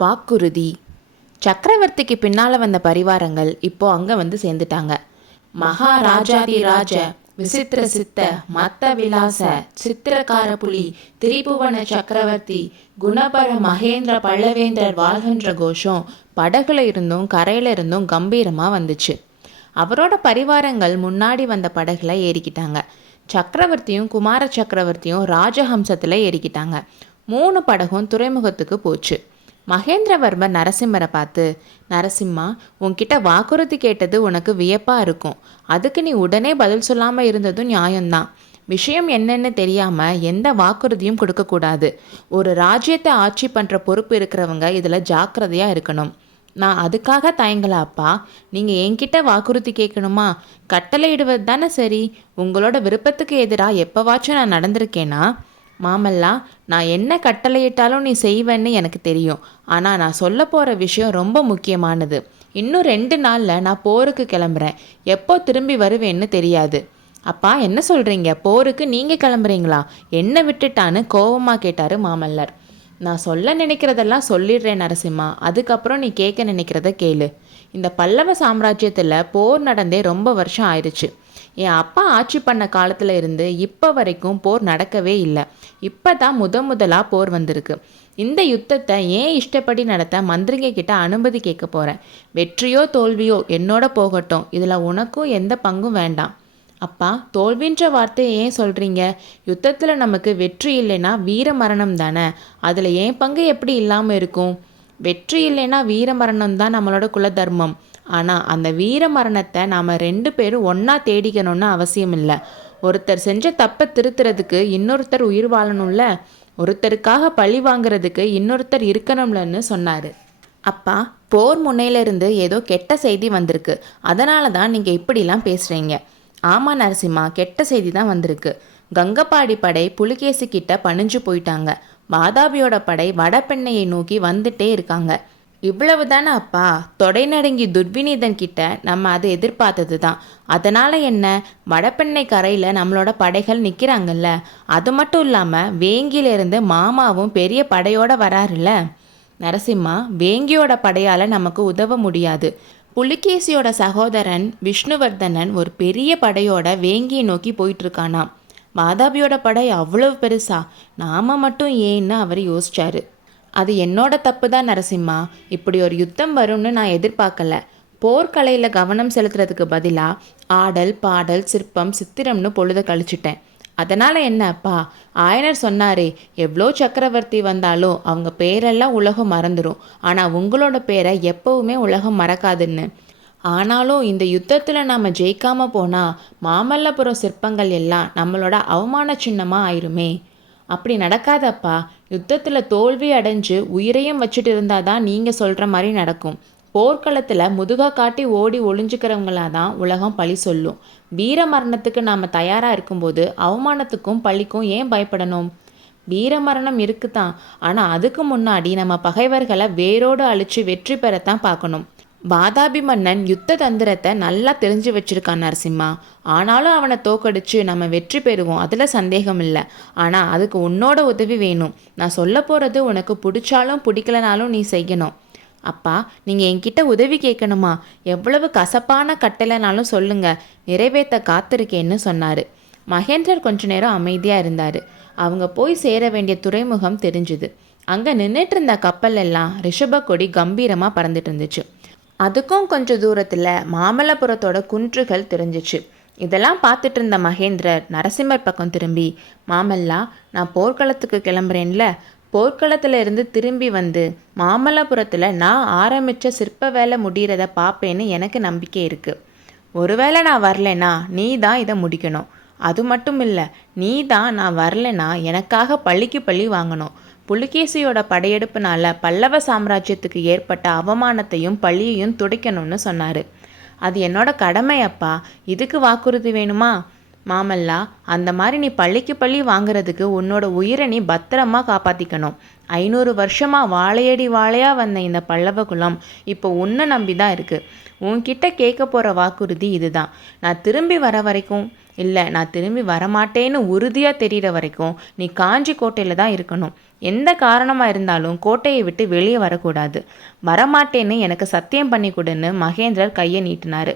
வாக்குறுதி. சக்கரவர்த்திக்கு பின்னால் வந்த பரிவாரங்கள் இப்போ அங்கே வந்து சேர்ந்துட்டாங்க. மகாராஜாதிராஜ விசித்திர சித்த மத்த விலாச சித்திரக்கார புலி திரிபுவன சக்கரவர்த்தி குணபர மகேந்திர பல்லவேந்தர் வாழ்கின்ற கோஷம் படகுல இருந்தும் கரையில இருந்தும் கம்பீரமாக வந்துச்சு. அவரோட பரிவாரங்கள் முன்னாடி வந்த படகுல ஏறிக்கிட்டாங்க. சக்கரவர்த்தியும் குமார சக்கரவர்த்தியும் ராஜஹம்சத்தில் ஏறிக்கிட்டாங்க. 3 படகும் துறைமுகத்துக்கு போச்சு. மகேந்திரவர்மர் நரசிம்மரை பார்த்து, நரசிம்மா, உன்கிட்ட வாக்குறுதி கேட்டது உனக்கு வியப்பாக இருக்கும். அதுக்கு நீ உடனே பதில் சொல்லாமல் இருந்ததும் நியாயம்தான். விஷயம் என்னன்னு தெரியாமல் எந்த வாக்குறுதியும் கொடுக்கக்கூடாது. ஒரு ராஜ்யத்தை ஆட்சி பண்ணுற பொறுப்பு இருக்கிறவங்க இதில் ஜாக்கிரதையாக இருக்கணும். நான் அதுக்காக தயங்கல அப்பா. நீங்கள் என்கிட்ட வாக்குறுதி கேட்கணுமா? கட்டளையிடுவது தானே சரி. உங்களோட விருப்பத்துக்கு எதிராக எப்போவாச்சும் நான் நடந்திருக்கேனா? மாமல்லா, நான் என்ன கட்டளையிட்டாலும் நீ செய்வேன்னு எனக்கு தெரியும். ஆனால் நான் சொல்ல போகிற விஷயம் ரொம்ப முக்கியமானது. இன்னும் 2 நாளில் நான் போருக்கு கிளம்புறேன். எப்போ திரும்பி வருவேன்னு தெரியாது. அப்பா, என்ன சொல்கிறீங்க? போருக்கு நீங்கள் கிளம்புறீங்களா? என்ன விட்டுட்டான்னு கோபமாக கேட்டார் மாமல்லர். நான் சொல்ல நினைக்கிறதெல்லாம் சொல்லிடுறேன் நரசிம்மா. அதுக்கப்புறம் நீ கேட்க நினைக்கிறத கேளு. இந்த பல்லவ சாம்ராஜ்யத்தில் போர் நடந்தே ரொம்ப வருஷம் ஆயிடுச்சு. என் அப்பா ஆட்சி பண்ண காலத்தில் இருந்து இப்போ வரைக்கும் போர் நடக்கவே இல்லை. இப்போ தான் முதலாக போர் வந்திருக்கு. இந்த யுத்தத்தை ஏன் இஷ்டப்படி நடத்த மந்திரிங்க கிட்ட அனுமதி கேட்க போகிறேன். வெற்றியோ தோல்வியோ என்னோட போகட்டும். இதில் உனக்கும் எந்த பங்கும் வேண்டாம். அப்பா, தோல்வின்ற வார்த்தையை ஏன் சொல்கிறீங்க? யுத்தத்தில் நமக்கு வெற்றி இல்லைன்னா வீர மரணம் தானே. அதில் ஏன் பங்கு எப்படி இல்லாமல் இருக்கும்? வெற்றி இல்லைன்னா வீர மரணம் தான் நம்மளோட குலதர்மம். ஆனால் அந்த வீர மரணத்தை நாம் 2 பேரும் ஒன்றா தேடிக்கணும்னு அவசியம் இல்லை. ஒருத்தர் செஞ்ச தப்பை திருத்துறதுக்கு இன்னொருத்தர் உயிர் வாழணும்ல. ஒருத்தருக்காக பழி வாங்கிறதுக்கு இன்னொருத்தர் இருக்கணும்லன்னு சொன்னார். அப்பா, போர் முனையிலிருந்து ஏதோ கெட்ட செய்தி வந்திருக்கு. அதனால தான் நீங்கள் இப்படிலாம் பேசுகிறீங்க. ஆமாம் நரசிம்மா, கெட்ட செய்தி தான் வந்திருக்கு. கங்கபாடி படை புலிகேசி கிட்ட பணிஞ்சு போயிட்டாங்க. வாதாபியோட படை வடபெண்ணையை நோக்கி வந்துட்டே இருக்காங்க. இவ்வளவு தானே அப்பா? தொடை நடுங்கி துர்விநீதன் கிட்ட நம்ம அதை எதிர்பார்த்தது தான். அதனால் என்ன, வடபெண்ணை கரையில் நம்மளோட படைகள் நிற்கிறாங்கல்ல. அது மட்டும் இல்லாமல் வேங்கியிலிருந்து மாமாவும் பெரிய படையோடு வராருல்ல. நரசிம்மா, வேங்கியோட படையால் நமக்கு உதவ முடியாது. புலிகேசியோட சகோதரன் விஷ்ணுவர்தனன் ஒரு பெரிய படையோட வேங்கியை நோக்கி போயிட்டுருக்கானாம். வாதாபியோட படை அவ்வளவு பெருசா? நாம மட்டும் ஏன்னு அவர் யோசிச்சாரு. அது என்னோட தப்பு தான் நரசிம்மா. இப்படி ஒரு யுத்தம் வரும்னு நான் எதிர்பார்க்கல. போர்க்கலையில் கவனம் செலுத்துறதுக்கு பதிலாக ஆடல் பாடல் சிற்பம் சித்திரம்னு பொழுத கழிச்சிட்டேன். அதனால் என்ன அப்பா? ஆயனர் சொன்னாரே, எவ்வளோ சக்கரவர்த்தி வந்தாலும் அவங்க பேரெல்லாம் உலகம் மறந்துடும். ஆனால் உங்களோட பேரை எப்போவுமே உலகம் மறக்காதுன்னு. ஆனாலும் இந்த யுத்தத்தில் நாம் ஜெயிக்காமல் போனால் மாமல்லபுரம் சிற்பங்கள் எல்லாம் நம்மளோட அவமான சின்னமாக ஆயிருமே. அப்படி நடக்காதப்பா. யுத்தத்தில் தோல்வி அடைஞ்சு உயிரையும் வச்சுட்டு இருந்தால் தான் நீங்கள் சொல்கிற மாதிரி நடக்கும். போர்க்களத்தில் முதுகா காட்டி ஓடி ஒளிஞ்சுக்கிறவங்களா தான் உலகம் பழி சொல்லும். வீர மரணத்துக்கு நாம் தயாராக இருக்கும்போது அவமானத்துக்கும் பழிக்கும் ஏன் பயப்படணும்? வீர மரணம் இருக்குதான். ஆனால் அதுக்கு முன்னாடி நம்ம பகைவர்களை வேரோடு அழித்து வெற்றி பெறத்தான் பார்க்கணும். வாதாபி மன்னன் யுத்த தந்திரத்தை நல்லா தெரிஞ்சு வச்சிருக்கான் நரசிம்மா. ஆனாலும் அவனை தோக்கடிச்சு நம்ம வெற்றி பெறுவோம், அதில் சந்தேகம் இல்லை. ஆனால் அதுக்கு உன்னோட உதவி வேணும். நான் சொல்ல போகிறது உனக்கு பிடிச்சாலும் பிடிக்கலனாலும் நீ செய்யணும். அப்பா, நீங்கள் என்கிட்ட உதவி கேட்கணுமா? எவ்வளவு கசப்பான கட்டளைனாலும் சொல்லுங்க, நிறைவேற்ற காத்திருக்கேன்னு சொன்னார். மகேந்திரர் கொஞ்ச நேரம் அமைதியாக இருந்தார். அவங்க போய் சேர வேண்டிய துறைமுகம் தெரிஞ்சுது. அங்கே நின்றுட்டு இருந்த கப்பல் எல்லாம் ரிஷப கொடி கம்பீரமாக பறந்துட்டு இருந்துச்சு. அதுக்கும் கொஞ்சம் தூரத்தில் மாமல்லபுரத்தோட குன்றுகள் தெரிஞ்சிச்சு. இதெல்லாம் பார்த்துட்டு இருந்த மகேந்திரர் நரசிம்மர் பக்கம் திரும்பி, மாமல்லா, நான் போர்க்களத்துக்கு கிளம்புறேன்ல. போர்க்களத்தில் இருந்து திரும்பி வந்து மாமல்லபுரத்தில் நான் ஆரம்பித்த சிற்ப வேலை முடிகிறத பார்ப்பேன்னு எனக்கு நம்பிக்கை இருக்குது. ஒருவேளை நான் வரலைன்னா நீ தான் இதை முடிக்கணும். அது மட்டும் இல்லை, நீ தான் நான் வரலைன்னா எனக்காக பழிக்கு பழி வாங்கணும். புலிகேசியோட படையெடுப்புனால பல்லவ சாம்ராஜ்யத்துக்கு ஏற்பட்ட அவமானத்தையும் பழியையும் துடைக்கணும்னு சொன்னார். அது என்னோட கடமை அப்பா. இதுக்கு வாக்குறுதி வேணுமா? மாமல்லா, அந்த மாதிரி நீ பள்ளிக்கு பள்ளி வாங்குறதுக்கு உன்னோட உயிரை நீ பத்திரமா காப்பாற்றிக்கணும். 500 வருஷமாக வாழையடி வாழையாக வந்த இந்த பல்லவ குலம் இப்போ உன்னை நம்பி தான் இருக்குது. உன்கிட்ட கேட்க போகிற வாக்குறுதி இதுதான். நான் திரும்பி வர வரைக்கும், இல்லை நான் திரும்பி வரமாட்டேன்னு உறுதியாக தெரிகிற வரைக்கும் நீ காஞ்சி கோட்டையில் தான் இருக்கணும். எந்த காரணமாக இருந்தாலும் கோட்டையை விட்டு வெளியே வரக்கூடாது. வரமாட்டேன்னு எனக்கு சத்தியம் பண்ணி கொடுன்னு மகேந்திரர் கையை நீட்டினார்.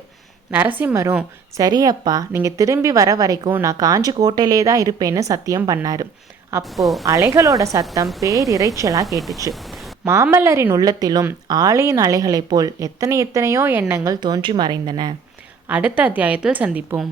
நரசிம்மரும் சரியப்பா, நீங்கள் திரும்பி வர வரைக்கும் நான் காஞ்சி கோட்டையிலே தான் இருப்பேன்னு சத்தியம் பண்ணார். அப்போது அலைகளோட சத்தம் பேரிரைச்சலாக கேட்டுச்சு. மாமல்லரின் உள்ளத்திலும் ஆலையின் அலைகளைப் போல் எத்தனையோ எண்ணங்கள் தோன்றி மறைந்தன. அடுத்த அத்தியாயத்தில் சந்திப்போம்.